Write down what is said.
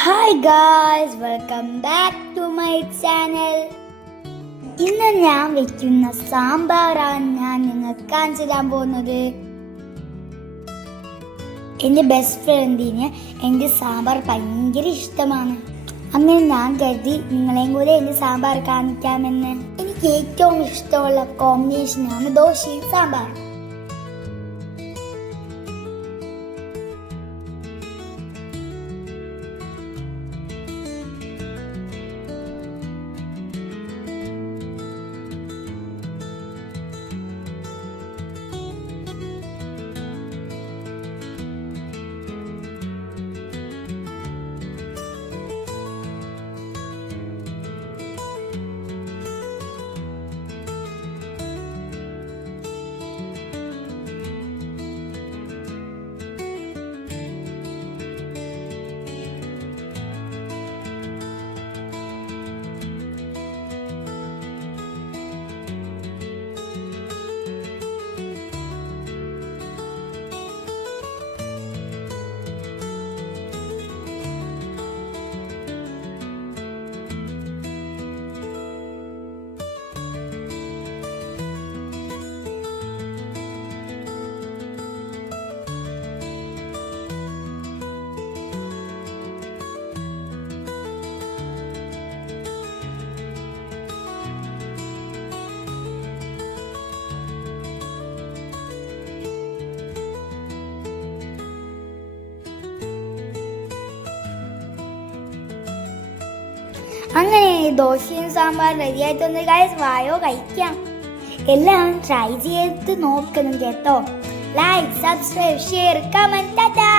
Hi guys, welcome back to my channel. ഇന്ന് ഞാൻ വെക്കുന്ന സാമ്പാറാണ് ഞാൻ നിങ്ങൾക്ക് കാണിച്ചു തരാൻ പോകുന്നത്. എൻ്റെ ബെസ്റ്റ് ഫ്രണ്ടിന് എൻ്റെ സാമ്പാർ ഭയങ്കര ഇഷ്ടമാണ്. അങ്ങനെ ഞാൻ കരുതി നിങ്ങളെയും കൂടെ എൻ്റെ സാമ്പാർ കാണിക്കാമെന്ന്. എനിക്ക് ഏറ്റവും ഇഷ്ടമുള്ള കോമ്പിനേഷനാണ് ദോശയും സാമ്പാർ. അങ്ങനെ ദോശയും സാമ്പാർ റെഡി ആയിട്ടൊന്ന് ഗൈസ്, വായോ കഴിക്കാം. എല്ലാം ട്രൈ ചെയ്ത് നോക്കണം കേട്ടോ. Like, subscribe, share, comment. Tata.